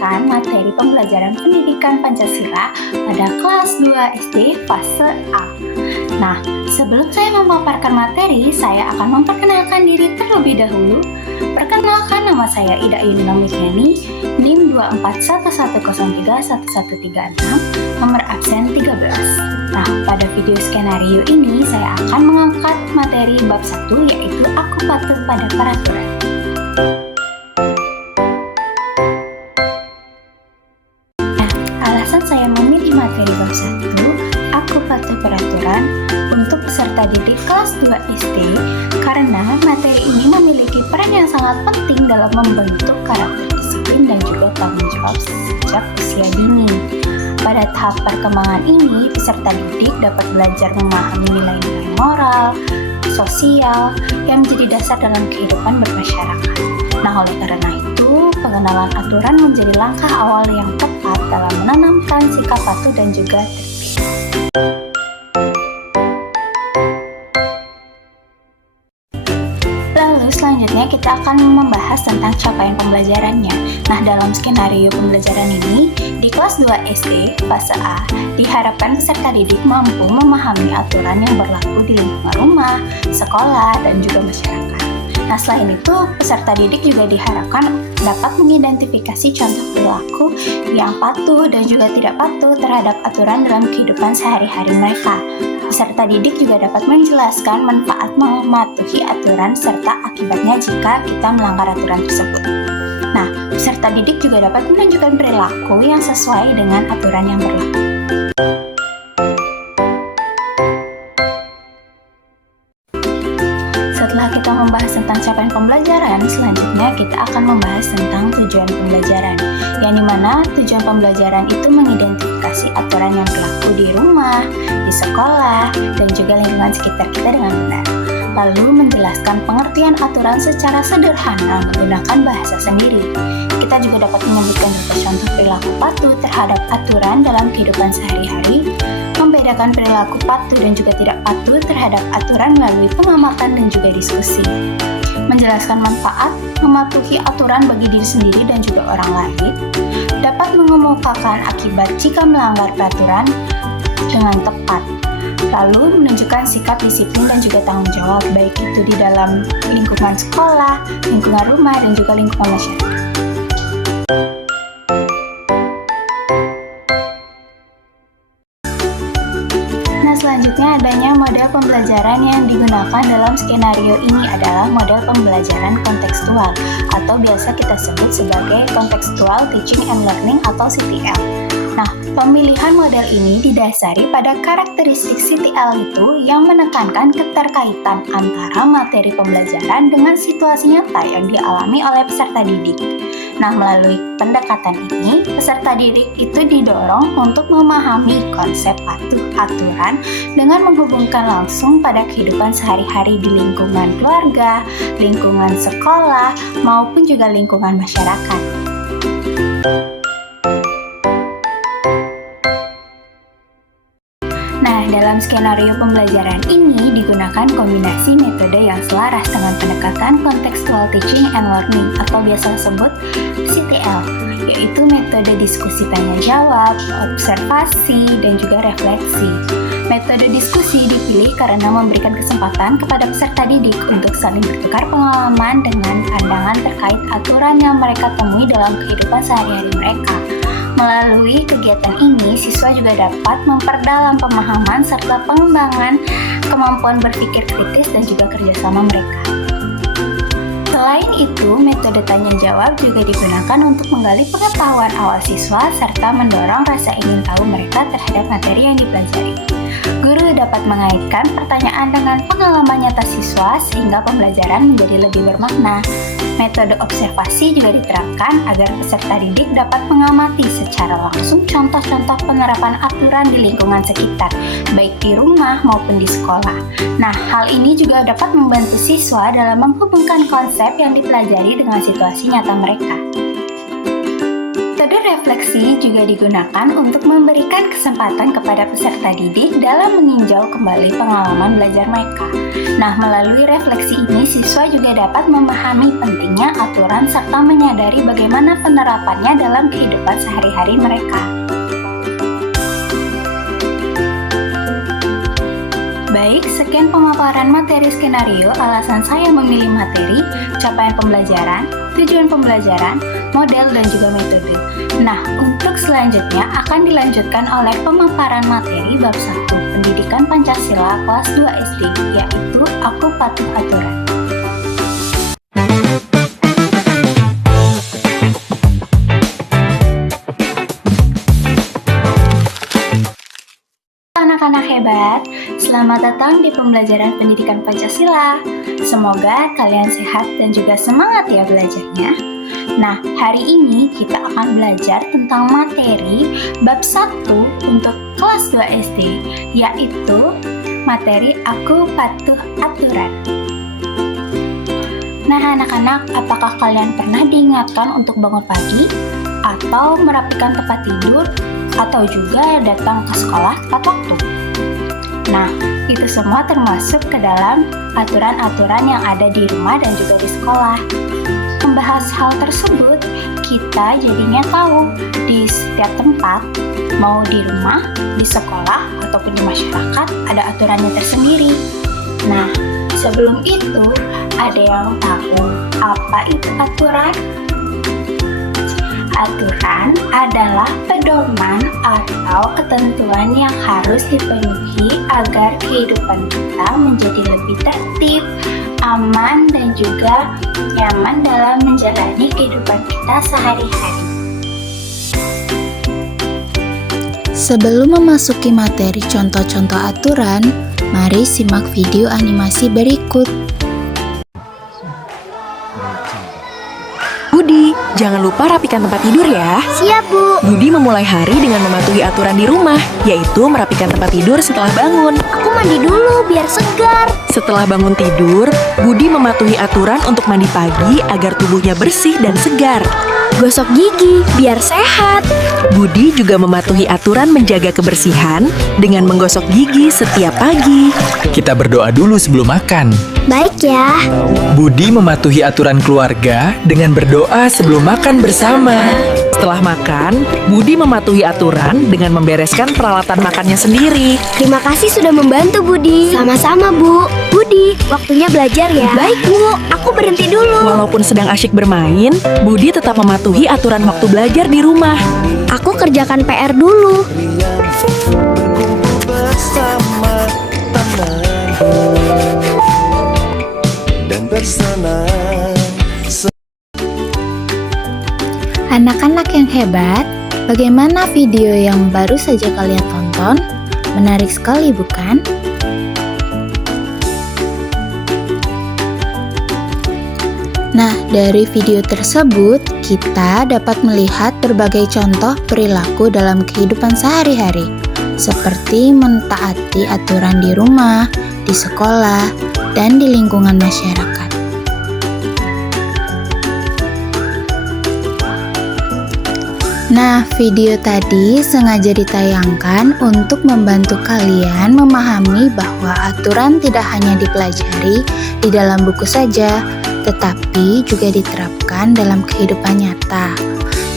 memaparkan materi pembelajaran pendidikan Pancasila pada kelas 2 SD fase A. Nah, sebelum saya memaparkan materi, saya akan memperkenalkan diri terlebih dahulu. Perkenalkan, nama saya Ida Yunina Mitriani, NIM 241103136, nomor absen 13. Nah, pada video skenario ini saya akan mengangkat materi bab 1, yaitu aku patuh pada peraturan. Nah, alasan saya memilih materi bab 1, aku patuh peraturan, untuk peserta didik kelas 2 SD karena materi ini memiliki peran yang sangat penting dalam membentuk karakter disiplin dan juga tanggung jawab sejak usia dini. Pada tahap perkembangan ini, peserta didik dapat belajar memahami nilai-nilai moral, sosial, yang menjadi dasar dalam kehidupan bermasyarakat. Nah, oleh karena itu, pengenalan aturan menjadi langkah awal yang tepat dalam menanamkan sikap patuh dan juga tertib. Selanjutnya kita akan membahas tentang capaian pembelajarannya. Nah, dalam skenario pembelajaran ini, di kelas 2 SD fase A, diharapkan peserta didik mampu memahami aturan yang berlaku di lingkungan rumah, sekolah, dan juga masyarakat. Nah, selain itu, peserta didik juga diharapkan dapat mengidentifikasi contoh perilaku yang patuh dan juga tidak patuh terhadap aturan dalam kehidupan sehari-hari mereka. Peserta didik juga dapat menjelaskan manfaat mematuhi aturan serta akibatnya jika kita melanggar aturan tersebut. Nah, peserta didik juga dapat menunjukkan perilaku yang sesuai dengan aturan yang berlaku. Setelah kita membahas tentang capaian pembelajaran, selanjutnya kita akan membahas tentang tujuan pembelajaran, yang dimana tujuan pembelajaran itu mengidentifikasi aturan yang berlaku di rumah, di sekolah, dan juga lingkungan sekitar kita dengan benar. Lalu menjelaskan pengertian aturan secara sederhana menggunakan bahasa sendiri. Kita juga dapat menyebutkan contoh perilaku patuh terhadap aturan dalam kehidupan sehari-hari, membedakan perilaku patuh dan juga tidak patuh terhadap aturan melalui pengamatan dan juga diskusi. Menjelaskan manfaat mematuhi aturan bagi diri sendiri dan juga orang lain, dapat mengemukakan akibat jika melanggar peraturan dengan tepat. Lalu menunjukkan sikap disiplin dan juga tanggung jawab, baik itu di dalam lingkungan sekolah, lingkungan rumah, dan juga lingkungan masyarakat. Nah, selanjutnya adanya model pembelajaran yang digunakan dalam skenario ini adalah model pembelajaran kontekstual atau biasa kita sebut sebagai Contextual Teaching and Learning atau CTL. Nah, pemilihan model ini didasari pada karakteristik CTL itu yang menekankan keterkaitan antara materi pembelajaran dengan situasi nyata yang dialami oleh peserta didik. Nah, melalui pendekatan ini, peserta didik itu didorong untuk memahami konsep patuh aturan dengan menghubungkan langsung pada kehidupan sehari-hari di lingkungan keluarga, lingkungan sekolah, maupun juga lingkungan masyarakat. Nah, dalam skenario pembelajaran ini digunakan kombinasi metode yang selaras dengan pendekatan Contextual Teaching and Learning atau biasa disebut CTL, yaitu metode diskusi tanya-jawab, observasi, dan juga refleksi. Metode diskusi dipilih karena memberikan kesempatan kepada peserta didik untuk saling bertukar pengalaman dengan pandangan terkait aturan yang mereka temui dalam kehidupan sehari-hari mereka. Melalui kegiatan ini, siswa juga dapat memperdalam pemahaman serta pengembangan kemampuan berpikir kritis dan juga kerjasama mereka. Selain itu, metode tanya-jawab juga digunakan untuk menggali pengetahuan awal siswa serta mendorong rasa ingin tahu mereka terhadap materi yang dipelajari. Guru dapat mengaitkan pertanyaan dengan pengalaman nyata siswa sehingga pembelajaran menjadi lebih bermakna. Metode observasi juga diterapkan agar peserta didik dapat mengamati secara langsung contoh-contoh penerapan aturan di lingkungan sekitar, baik di rumah maupun di sekolah. Nah, hal ini juga dapat membantu siswa dalam menghubungkan konsep yang dipelajari dengan situasi nyata mereka. Metode refleksi juga digunakan untuk memberikan kesempatan kepada peserta didik dalam meninjau kembali pengalaman belajar mereka. Nah, melalui refleksi ini, siswa juga dapat memahami pentingnya aturan serta menyadari bagaimana penerapannya dalam kehidupan sehari-hari mereka. Baik, sekian pemaparan materi skenario, alasan saya memilih materi, capaian pembelajaran, tujuan pembelajaran, model, dan juga metode. Nah, untuk selanjutnya akan dilanjutkan oleh pemaparan materi bab 1, Pendidikan Pancasila kelas 2 SD, yaitu Aku Patuh Aturan. Anak-anak hebat, selamat datang di pembelajaran Pendidikan Pancasila. Semoga kalian sehat dan juga semangat ya belajarnya. Nah, hari ini kita akan belajar tentang materi bab 1 untuk kelas 2 SD, yaitu materi Aku Patuh Aturan. Nah, anak-anak, apakah kalian pernah diingatkan untuk bangun pagi atau merapikan tempat tidur atau juga datang ke sekolah tepat waktu? Nah, itu semua termasuk ke dalam aturan-aturan yang ada di rumah dan juga di sekolah. Membahas hal tersebut, kita jadinya tahu di setiap tempat, mau di rumah, di sekolah, ataupun di masyarakat, ada aturannya tersendiri. Nah, sebelum itu, ada yang tahu apa itu aturan? Aturan adalah pedoman atau ketentuan yang harus dipenuhi agar kehidupan kita menjadi lebih tertib, aman, dan juga nyaman dalam menjalani kehidupan kita sehari-hari. Sebelum memasuki materi contoh-contoh aturan, mari simak video animasi berikut. Budi, jangan lupa rapikan tempat tidur ya. Siap, Bu. Budi memulai hari dengan mematuhi aturan di rumah, yaitu merapikan tempat tidur setelah bangun. Aku mandi dulu biar segar. Setelah bangun tidur, Budi mematuhi aturan untuk mandi pagi agar tubuhnya bersih dan segar. Gosok gigi biar sehat. Budi juga mematuhi aturan menjaga kebersihan dengan menggosok gigi setiap pagi. Kita berdoa dulu sebelum makan. Baik ya. Budi mematuhi aturan keluarga dengan berdoa sebelum makan bersama. Setelah makan, Budi mematuhi aturan dengan membereskan peralatan makannya sendiri. Terima kasih sudah membantu, Budi. Sama-sama, Bu. Budi, waktunya belajar ya. Baik, Bu. Aku berhenti dulu. Walaupun sedang asyik bermain, Budi tetap mematuhi aturan waktu belajar di rumah. Aku kerjakan PR dulu. Anak-anak yang hebat, bagaimana video yang baru saja kalian tonton? Menarik sekali, bukan? Nah, dari video tersebut, kita dapat melihat berbagai contoh perilaku dalam kehidupan sehari-hari, seperti mentaati aturan di rumah, di sekolah, dan di lingkungan masyarakat. Nah, video tadi sengaja ditayangkan untuk membantu kalian memahami bahwa aturan tidak hanya dipelajari di dalam buku saja, tetapi juga diterapkan dalam kehidupan nyata.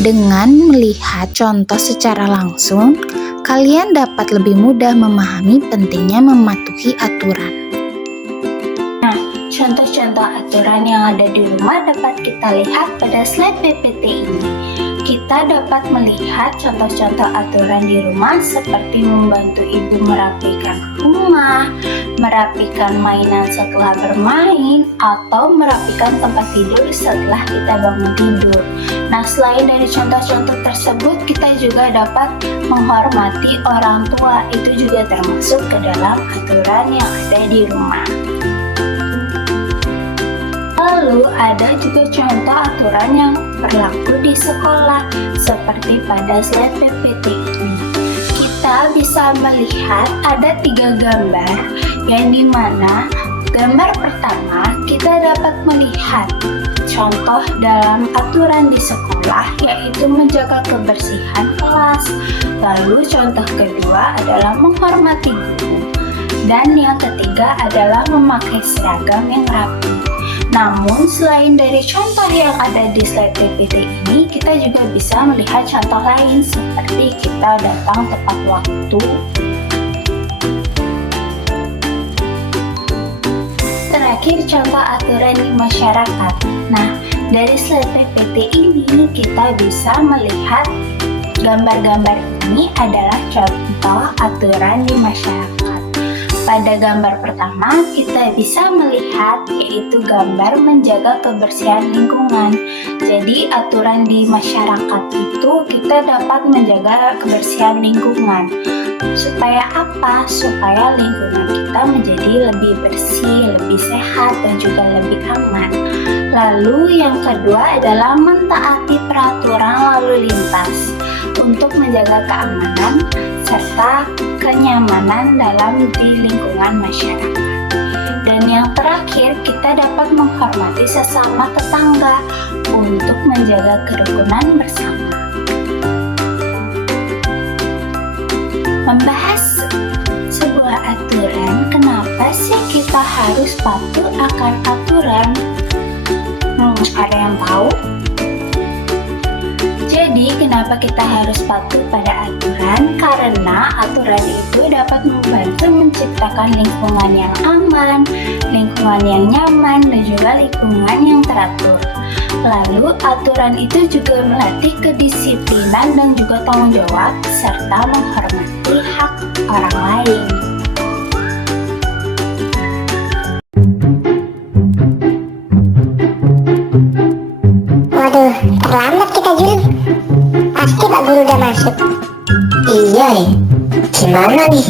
Dengan melihat contoh secara langsung, kalian dapat lebih mudah memahami pentingnya mematuhi aturan. Nah, contoh-contoh aturan yang ada di rumah dapat kita lihat pada slide PPT ini. Kita dapat melihat contoh-contoh aturan di rumah seperti membantu ibu merapikan rumah, merapikan mainan setelah bermain, atau merapikan tempat tidur setelah kita bangun tidur. Nah, selain dari contoh-contoh tersebut, kita juga dapat menghormati orang tua. Itu juga termasuk ke dalam aturan yang ada di rumah. Lalu ada juga contoh aturan yang berlaku di sekolah seperti pada slide PPT ini. Kita bisa melihat ada 3 gambar yang dimana gambar pertama kita dapat melihat contoh dalam aturan di sekolah. sekolah, yaitu menjaga kebersihan kelas. Lalu contoh kedua adalah menghormati guru. Dan yang ketiga adalah memakai seragam yang rapi. Namun selain dari contoh yang ada di slide PPT ini, kita juga bisa melihat contoh lain seperti kita datang tepat waktu. Terakhir, contoh aturan di masyarakat. Nah, dari slide PPT ini kita bisa melihat gambar-gambar ini adalah contoh aturan di masyarakat. Pada gambar pertama, kita bisa melihat yaitu gambar menjaga kebersihan lingkungan. Jadi, aturan di masyarakat itu kita dapat menjaga kebersihan lingkungan. Supaya apa? Supaya lingkungan kita menjadi lebih bersih, lebih sehat, dan juga lebih aman. Lalu yang kedua adalah mentaati peraturan lalu lintas untuk menjaga keamanan serta kenyamanan dalam di lingkungan masyarakat. Dan yang terakhir, kita dapat menghormati sesama tetangga untuk menjaga kerukunan bersama. Membahas sebuah aturan, kenapa sih kita harus patuh akan aturan? Ada yang tahu? Jadi, kenapa kita harus patuh pada aturan? Karena aturan itu dapat membantu menciptakan lingkungan yang aman, lingkungan yang nyaman, dan juga lingkungan yang teratur. Lalu, aturan itu juga melatih kedisiplinan dan juga tanggung jawab, serta menghormati hak orang lain. Waduh, terlambat kita Jul. Pasti Pak Guru udah masuk. Iya nih, gimana nih?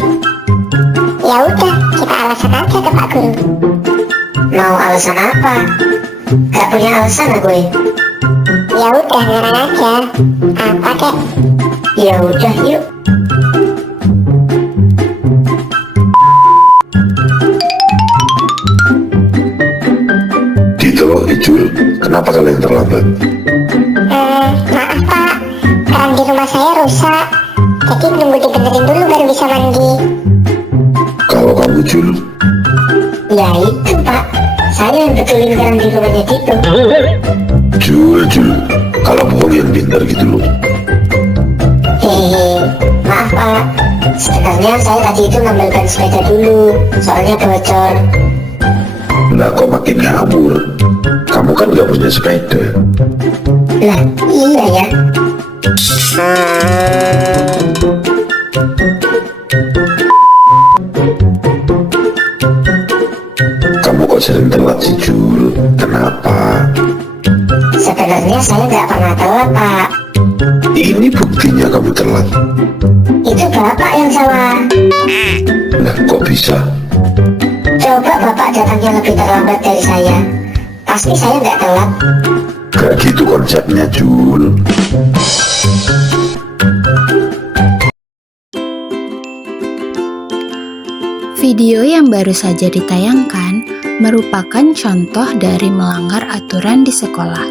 Ya udah, kita alasan aja ke Pak Guru. Mau alasan apa? Gak punya alasan lah gue. Ya udah, ngarang aja. Apa kek? Ya udah, yuk. Gitu loh, Ijul. Kenapa kalian terlambat? Maaf Pak, keran di rumah saya rusak. Jadi nunggu dibenerin dulu baru bisa mandi. Kalau kamu, Jul? Ya itu Pak, saya yang betulin keran di rumahnya gitu. Jul. Kalau bohong yang pintar gitu loh. Hehehe, maaf Pak. Sebenarnya saya tadi itu ngambil ban sepeda dulu, soalnya bocor. Nah, kok makin ngawur? Kamu kan gak punya sepeda. Lah, iya ya. Kamu kok sering telat sih, Jul? Kenapa? Sebenarnya saya nggak pernah telat Pak. Ini buktinya kamu telat. Itu Bapak yang salah. Nah, kok bisa? Coba Bapak datangnya lebih terlambat dari saya. Pasti saya nggak telat. Gak gitu konsepnya, Jul. Video yang baru saja ditayangkan merupakan contoh dari melanggar aturan di sekolah.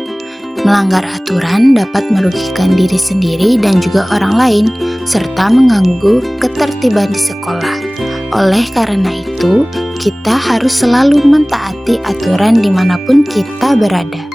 Melanggar aturan dapat merugikan diri sendiri dan juga orang lain, serta mengganggu ketertiban di sekolah. Oleh karena itu, kita harus selalu mentaati aturan dimanapun kita berada.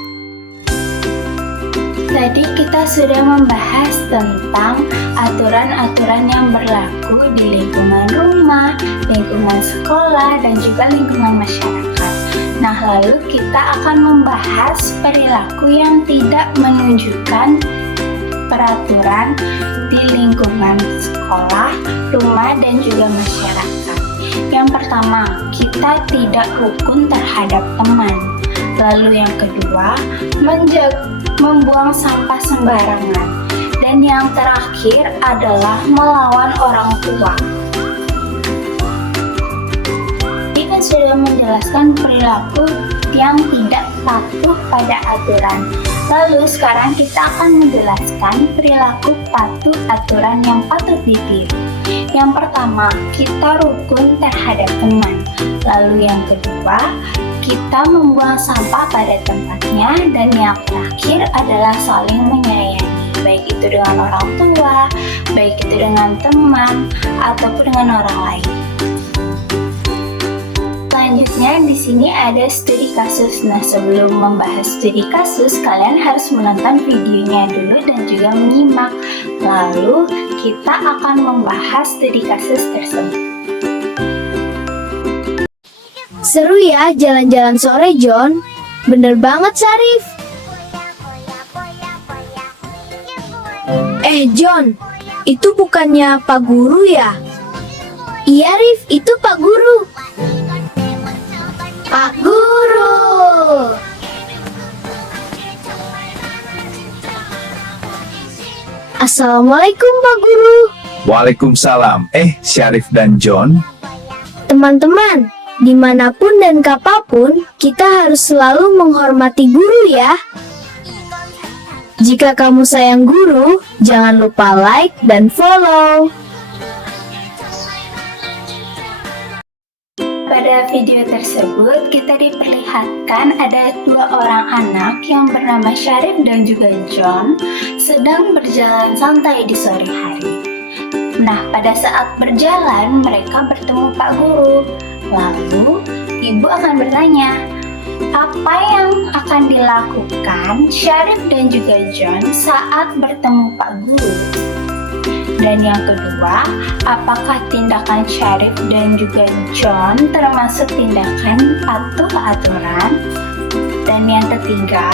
Tadi kita sudah membahas tentang aturan-aturan yang berlaku di lingkungan rumah, lingkungan sekolah, dan juga lingkungan masyarakat. Nah, lalu kita akan membahas perilaku yang tidak menunjukkan peraturan di lingkungan sekolah, rumah, dan juga masyarakat. Yang pertama, kita tidak rukun terhadap teman. Lalu yang kedua, membuang sampah sembarangan. Dan yang terakhir adalah melawan orang tua. Ini kan sudah menjelaskan perilaku yang tidak patuh pada aturan. Lalu sekarang kita akan menjelaskan perilaku patuh aturan yang patut ditiru. Yang pertama, kita rukun terhadap teman. Lalu yang kedua, kita membuang sampah pada tempatnya. Dan yang terakhir adalah saling menyayangi, baik itu dengan orang tua, baik itu dengan teman, ataupun dengan orang lain. Selanjutnya di sini ada studi kasus. Nah, sebelum membahas studi kasus, kalian harus menonton videonya dulu dan juga menyimak. Lalu kita akan membahas studi kasus tersebut. Seru ya jalan-jalan sore, John. Bener banget, Syarif. John, itu bukannya Pak Guru ya? Iya, Rif, itu Pak Guru. Pak Guru. Assalamualaikum, Pak Guru. Waalaikumsalam. Syarif dan John. Teman-teman, dimanapun dan kapanpun, kita harus selalu menghormati guru ya. Jika kamu sayang guru, jangan lupa like dan follow. Pada video tersebut, kita diperlihatkan ada dua orang anak yang bernama Syarif dan juga John sedang berjalan santai di sore hari. Nah, pada saat berjalan, mereka bertemu Pak Guru. Lalu, ibu akan bertanya, apa yang akan dilakukan Syarif dan juga John saat bertemu Pak Guru? Dan yang kedua, apakah tindakan Syarif dan juga John termasuk tindakan patuh aturan? Dan yang ketiga,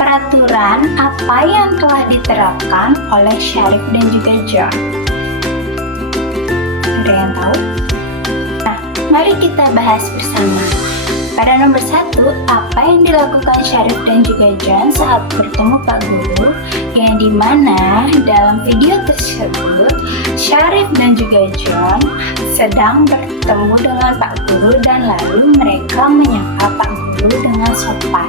peraturan apa yang telah diterapkan oleh Syarif dan juga John? Ada yang tahu? Nah, mari kita bahas bersama. Pada nomor 1, apa yang dilakukan Syarif dan juga John saat bertemu Pak Guru? Yang dimana dalam video tersebut Syarif dan juga John sedang bertemu dengan Pak Guru dan lalu mereka menyapa Pak Guru dengan sopan.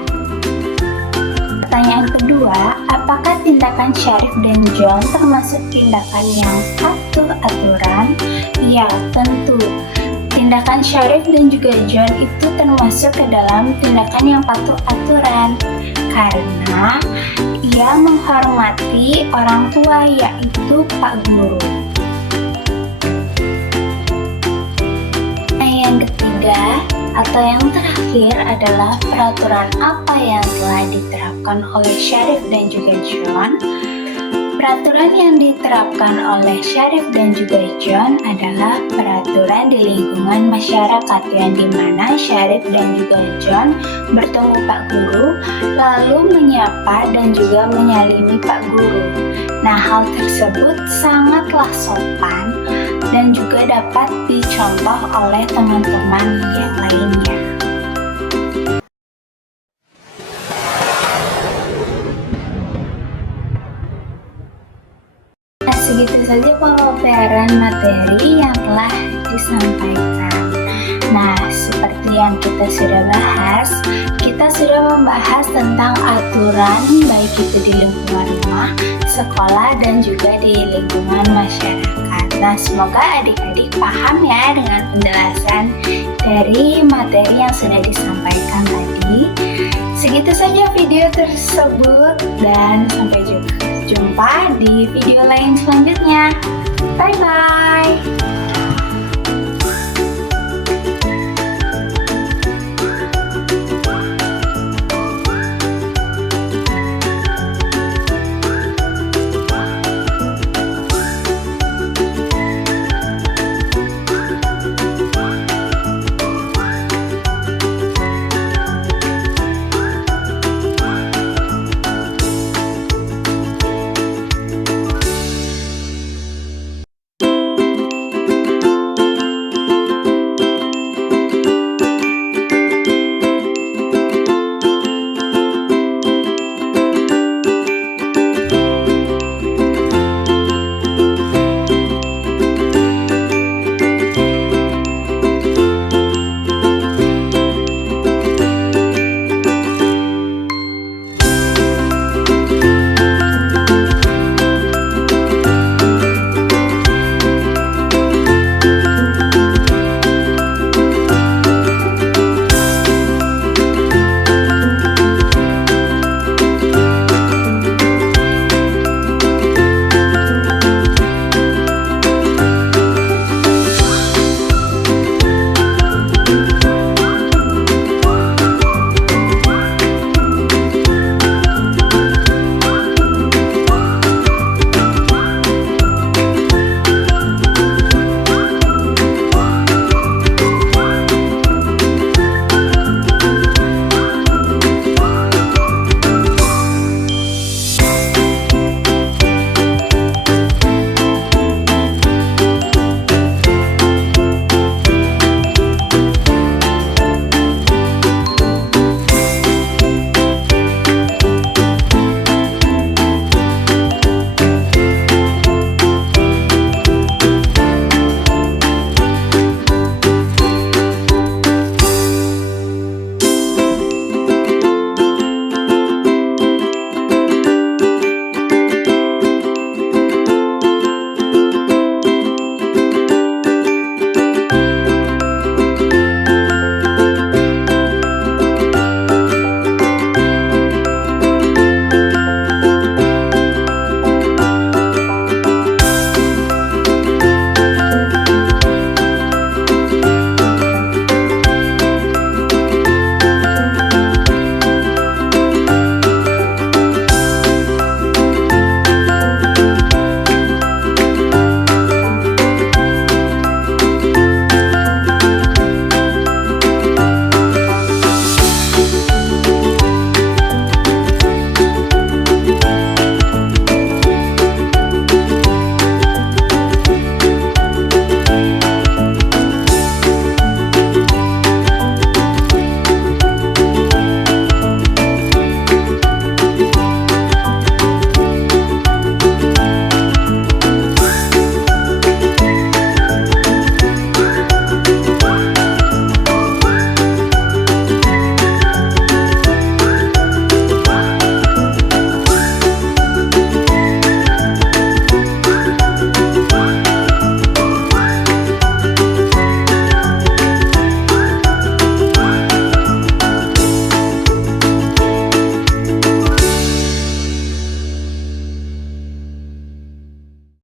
Pertanyaan kedua, apakah tindakan Syarif dan John termasuk tindakan yang patuh aturan? Ya, tentu. Tindakan Syarif dan juga John itu termasuk ke dalam tindakan yang patuh aturan karena ia menghormati orang tua, yaitu Pak Guru. Nah, yang ketiga atau yang terakhir adalah peraturan apa yang telah diterapkan oleh Syarif dan juga John. Peraturan yang diterapkan oleh Syarif dan juga John adalah peraturan di lingkungan masyarakat yang dimana Syarif dan juga John bertemu Pak Guru lalu menyapa dan juga menyalimi Pak Guru. Nah, hal tersebut sangatlah sopan dan juga dapat dicontoh oleh teman-teman yang lainnya. Segitu saja pemaparan materi yang telah disampaikan. Nah, seperti yang kita sudah bahas, kita sudah membahas tentang aturan baik itu di lingkungan rumah, sekolah, dan juga di lingkungan masyarakat. Nah, semoga adik-adik paham ya dengan penjelasan dari materi yang sudah disampaikan tadi. Segitu saja video tersebut dan sampai jumpa di video lain selanjutnya.